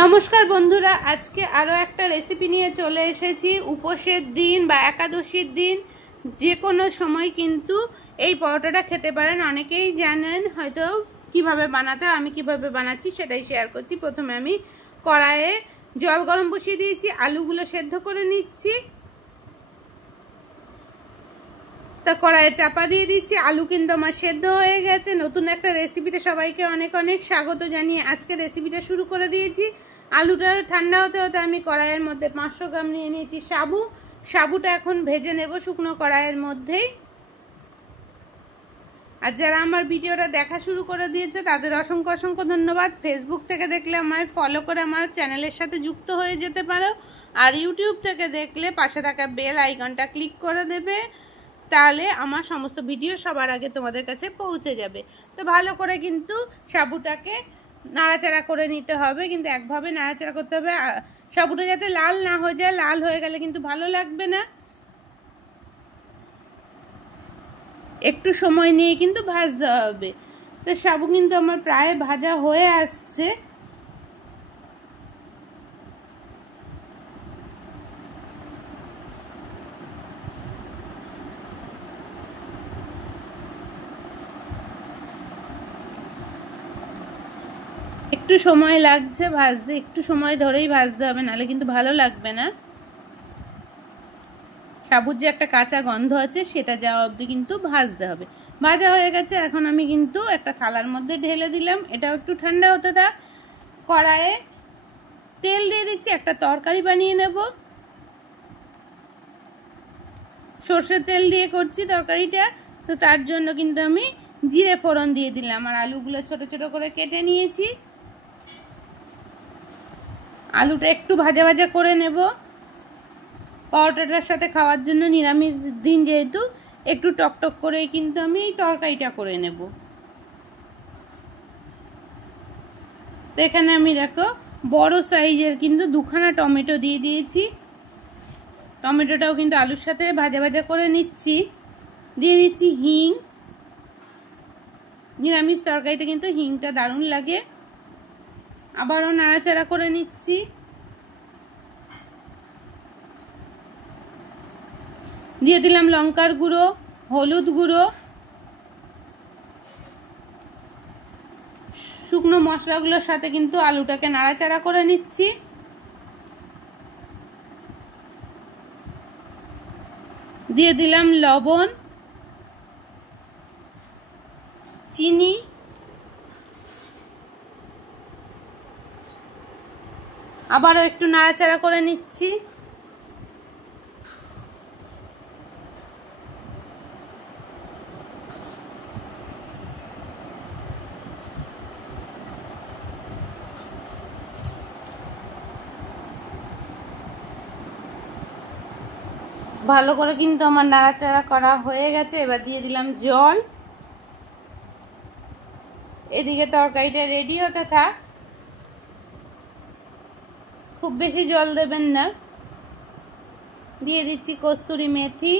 নমস্কার বন্ধুরা, আজকে আরও একটা রেসিপি নিয়ে চলে এসেছি। উপোসের দিন বা একাদশীর দিন যে কোনো সময় কিন্তু এই পরোটাটা খেতে পারেন। অনেকেই জানেন হয়তো কিভাবে বানাতে, আমি কিভাবে বানাচ্ছি সেটাই শেয়ার করছি। প্রথমে আমি কড়াইয়ে জল গরম বসিয়ে দিয়েছি, আলুগুলো সেদ্ধ করে নিচ্ছি। তা কড়াইয়ে চাপা দিয়ে দিচ্ছি। আলু কিন্তু আমার সেদ্ধ হয়ে গেছে। নতুন একটা রেসিপিতে সবাইকে অনেক অনেক স্বাগত জানিয়ে আজকে রেসিপিটা শুরু করে দিয়েছি। আলুটা ঠান্ডা হতে হতে আমি কড়াইয়ের মধ্যে 500 গ্রাম নিয়ে নিয়েছি সাবুটা এখন ভেজে নেব শুকনো কড়াইয়ের মধ্যেই। আর যারা আমার ভিডিওটা দেখা শুরু করে দিয়েছে তাদের অসংখ্য অসংখ্য ধন্যবাদ। ফেসবুক থেকে দেখলে আমায় ফলো করে আমার চ্যানেলের সাথে যুক্ত হয়ে যেতে পারো, আর ইউটিউব থেকে দেখলে পাশে থাকা বেল আইকনটা ক্লিক করে দেবে, তাহলে আমার সমস্ত ভিডিও সবার আগে তোমাদের কাছে পৌঁছে যাবে। তো ভালো করে কিন্তু সাবুটাকে নাড়াচাড়া করে নিতে হবে, কিন্তু একভাবে নাড়াচাড়া করতে হবে। সাবুটা যাতে লাল না হয়ে যায়, লাল হয়ে গেলে কিন্তু ভালো লাগবে না। একটু সময় নিয়ে কিন্তু ভাজতে হবে। তো সাবু কিন্তু আমার প্রায় ভাজা হয়ে আসছে। একটু সময় লাগছে ভাজতে, একটু সময় ধরেই ভাজতে হবে, নাহলে কিন্তু ভালো লাগবে না। সাবুর যে একটা কাঁচা গন্ধ আছে সেটা যাওয়া অবধি কিন্তু ভাজতে হবে। ভাজা হয়ে গেছে, এখন আমি কিন্তু একটা থালার মধ্যে ঢেলে দিলাম। এটাও একটু ঠান্ডা হতে থাক। কড়াইয়ে তেল দিয়ে দিচ্ছি, একটা তরকারি বানিয়ে নেব। সর্ষের তেল দিয়ে করছি তরকারিটা, তো তার জন্য কিন্তু আমি জিরে ফোড়ন দিয়ে দিলাম। আর আলুগুলো ছোট ছোট করে কেটে নিয়েছি। আলুটা একটু ভাজা ভাজা করে নেব। পরোটাটার সাথে খাওয়ার জন্য, নিরামিষ দিন যেহেতু, একটু টকটক করে কিন্তু আমি এই তরকারিটা করে নেব। তো এখানে আমি দেখো বড় সাইজের কিন্তু 2খানা টমেটো দিয়ে দিয়েছি। টমেটোটাও কিন্তু আলুর সাথে ভাজা ভাজা করে নিচ্ছি। দিয়ে দিচ্ছি হিং। নিরামিষ তরকারিতে কিন্তু হিংটা দারুণ লাগে। আবারও নাড়াচাড়া করে নিচ্ছি। দিয়ে দিলাম লঙ্কার গুঁড়ো, হলুদ গুঁড়ো, শুকনো মশলাগুলোর সাথে কিন্তু আলুটাকে নাড়াচাড়া করে নিচ্ছি। দিয়ে দিলাম লবণ, চিনি, আবারও একটু নাড়াচাড়া করে নিচ্ছি। ভালো করে কিন্তু আমার নাড়াচাড়া করা হয়ে গেছে। এবার দিয়ে দিলাম জল। এদিকে তরকারিটা রেডি হতে থাক। খুব বেশি জল দেবেন না। দিয়ে দিচ্ছি কস্তুরি মেথি।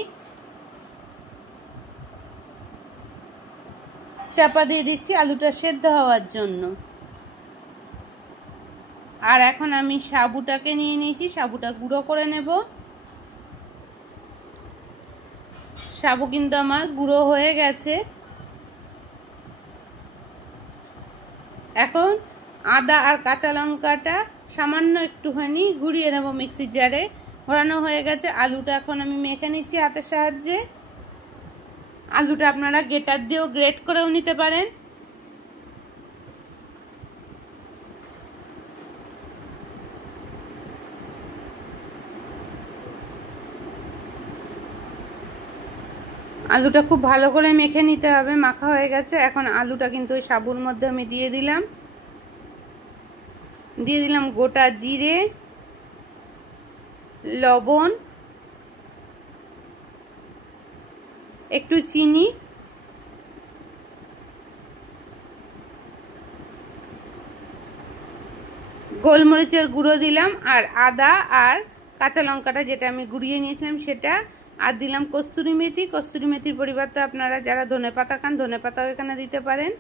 চাপা দিয়ে দিচ্ছি আলুটা সেদ্ধ হওয়ার জন্য। আর এখন আমি সাবুটাকে নিয়ে নিয়েছি, সাবুটা গুঁড়ো করে নেব। সাবু কিন্তু আমার গুঁড়ো হয়ে গেছে। এখন আদা আর কাঁচা লঙ্কাটা সামান্য একটুখানি গুঁড়িয়ে নেব মিক্সির জারে। ঘোরানো হয়ে গেছে। আলুটা এখন আমি মেখে নিচ্ছি হাতের সাহায্যে। আলুটা আপনারা গ্রেটার দিয়েও গ্রেট করেও নিতে পারেন। আলুটা খুব ভালো করে মেখে নিতে হবে। মাখা হয়ে গেছে। এখন আলুটা কিন্তু ওই সাবুর মধ্যে আমি দিয়ে দিলাম। দিয়ে দিলাম গোটা জিরে, লবণ, একটু চিনি, গোলমরিচের গুঁড়ো দিলাম, আর আদা আর কাঁচা লঙ্কাটা যেটা আমি গুঁড়িয়ে নিয়েছিলাম সেটা, আর দিলাম কস্তুরি মেথি। কস্তুরি মেথির পরিবর্তে আপনারা যারা ধনেপাতা খান ধনেপাতাও এখানে দিতে পারেন।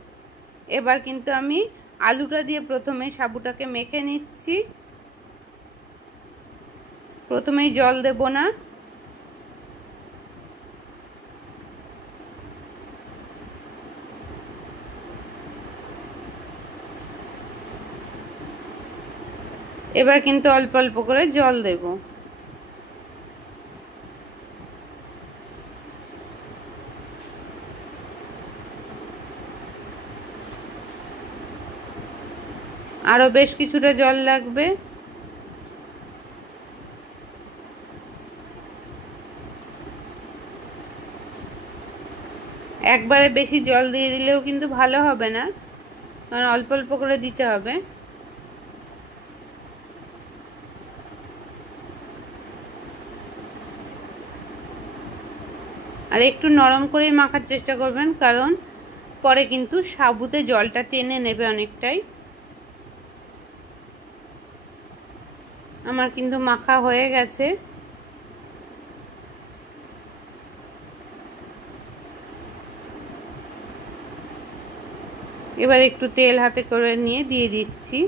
এবার কিন্তু আমি আলুটা দিয়ে প্রথমে সাবুটাকে মেখে নিচ্ছি। প্রথমেই জল দেব না, এবার কিন্তু অল্প অল্প করে জল দেব। আরো বেশ কিছুটা জল লাগবে। একবারে বেশি জল দিয়ে দিলেও কিন্তু ভালো হবে না, কারণ অল্প অল্প করে দিতে হবে। আর একটু নরম করেই মাখার চেষ্টা করবেন, কারণ পরে কিন্তু সাবুতে জলটা টেনে নেবে অনেকটাই। আমার কিন্তু মাখা হয়ে গেছে। এবার একটু তেল হাতে করে নিয়ে দিয়ে দিচ্ছি।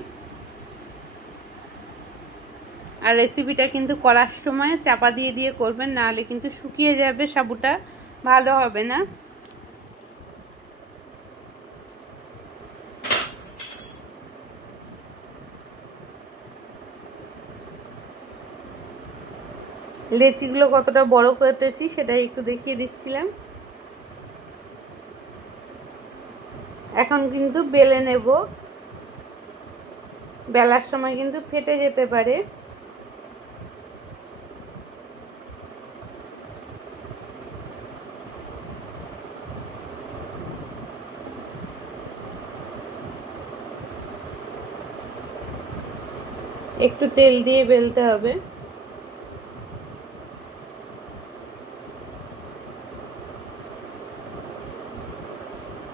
আর রেসিপিটা কিন্তু করার সময় চাপা দিয়ে দিয়ে করবেন, নাহলে কিন্তু শুকিয়ে যাবে, সাবুটা ভালো হবে না। লেচিগুলো কতটা বড় করতেছি সেটাই একটু দেখিয়ে দিচ্ছিলাম। এখন কিন্তু বেলে নেব, বেলার সময় কিন্তু ফেটে যেতে পারে। একটু তেল দিয়ে বেলতে হবে।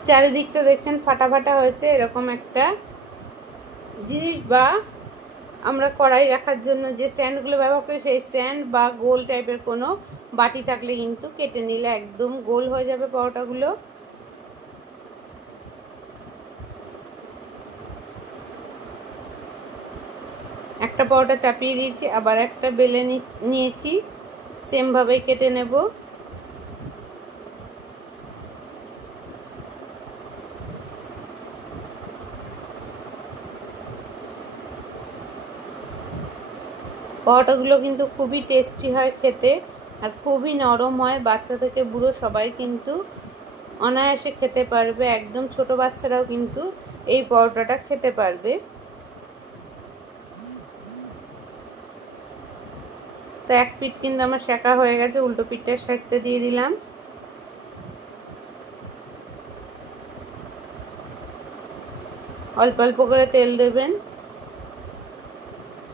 চারিদিকটা দেখছেন ফাটা ফাটা হয়েছে, এরকম একটা জিনিস বা আমরা কড়াই রাখার জন্য যে স্ট্যান্ডগুলো ব্যবহার করি সেই স্ট্যান্ড বা গোল টাইপের কোনো বাটি থাকলে কিন্তু কেটে নিলে একদম গোল হয়ে যাবে পরোটাগুলো। একটা পরোটা চাপিয়ে দিয়েছি, আবার একটা বেলে নিয়েছি, সেম ভাবেই কেটে নেব। পরোটাগুলো কিন্তু খুবই টেস্টি হয় খেতে, আর খুবই নরম হয়। বাচ্চা থেকে বুড়ো সবাই কিন্তু অনায়াসে খেতে পারবে, একদম ছোট বাচ্চারাও কিন্তু এই পরোটাটা খেতে পারবে। তো এক পিঠ কিন্তু আমার সেঁকা হয়ে গেছে, উল্টো পিঠটা সেঁকতে দিয়ে দিলাম। অল্প অল্প করে তেল দেবেন।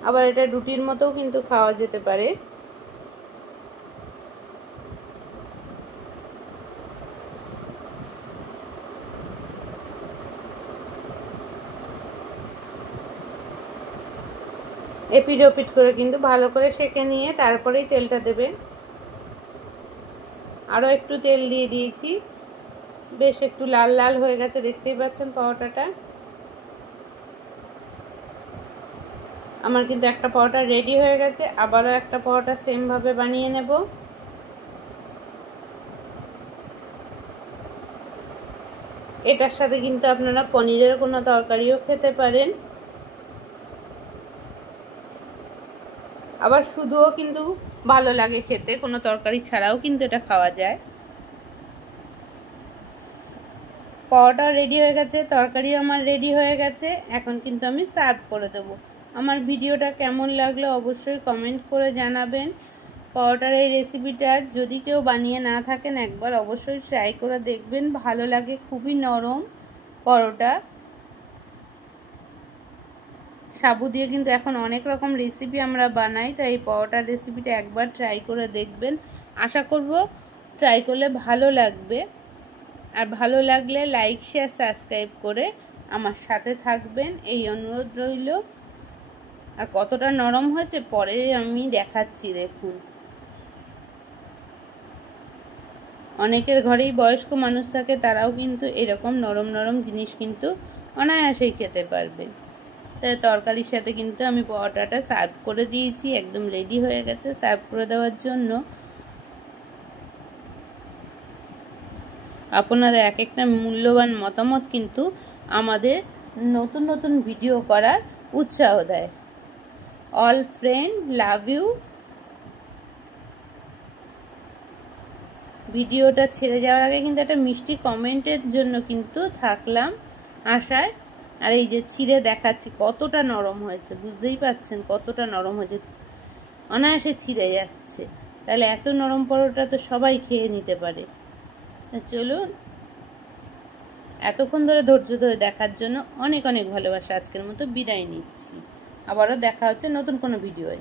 আবার এটা রুটির মতোও কিন্তু খাওয়া যেতে পারে। এপিট ওপিট করে কিন্তু ভালো করে সেঁকে নিয়ে তারপরেই তেলটা দেবেন। আরও একটু তেল দিয়ে দিয়েছি, বেশ একটু লাল লাল হয়ে গেছে, দেখতেই পাচ্ছেন পরোটাটা। আমার কিন্তু একটা পরোটা রেডি হয়ে গেছে, আবারও একটা পরোটা সেম ভাবে বানিয়ে নেব। এটার সাথে কিন্তু আপনারা পনিরের কোনো তরকারিও খেতে পারেন, আবার শুধুও কিন্তু ভালো লাগে খেতে, কোনো তরকারি ছাড়াও কিন্তু এটা খাওয়া যায়। পরোটা রেডি হয়ে গেছে, তরকারিও আমার রেডি হয়ে গেছে। এখন কিন্তু আমি সার্ভ করে দেবো। আমার ভিডিওটা কেমন লাগলো অবশ্যই কমেন্ট করে জানাবেন। পরোটার এই রেসিপিটা যদি কেউ বানিয়ে না থাকেন একবার অবশ্যই ট্রাই করে দেখবেন, ভালো লাগে, খুবই নরম পরোটা। সাবু দিয়ে কিন্তু এখন অনেক রকম রেসিপি আমরা বানাই, তাই এই পরোটার রেসিপিটা একবার ট্রাই করে দেখবেন। আশা করব ট্রাই করলে ভালো লাগবে। আর ভালো লাগলে লাইক শেয়ার সাবস্ক্রাইব করে আমার সাথে থাকবেন, এই অনুরোধ রইল। আর কতটা নরম হয়েছে পরে আমি দেখাচ্ছি, দেখুন। অনেকের ঘরেই বয়স্ক মানুষ থাকে, তারাও কিন্তু এরকম নরম নরম জিনিস কিন্তু অনায়াসেই খেতে পারবে। তাই তরকারির সাথে কিন্তু আমি পরোটাটা সার্ভ করে দিয়েছি, একদম রেডি হয়ে গেছে সার্ভ করে দেওয়ার জন্য। আপনাদের এক একটা মূল্যবান মতামত কিন্তু আমাদের নতুন নতুন ভিডিও করার উৎসাহ দেয়। All friend, love you. ভিডিওটা ছেড়ে যাওয়ার আগে কিন্তু একটা মিষ্টি কমেন্টের জন্য কিন্তু থাকলাম আশায়। আর এই যে ছিঁড়ে দেখাচ্ছি কতটা নরম হয়েছে, বুঝতেই পাচ্ছেন কতটা নরম হয়েছে, অনায়াসে ছিঁড়ে যাচ্ছে। তাহলে এত নরম পরোটা তো সবাই খেয়ে নিতে পারে। চলুন, এতক্ষণ ধরে ধৈর্য ধরে দেখার জন্য অনেক অনেক ভালোবাসা। আজকের মতো বিদায় নিচ্ছি, আবারও দেখা হচ্ছে নতুন কোনো ভিডিওয়।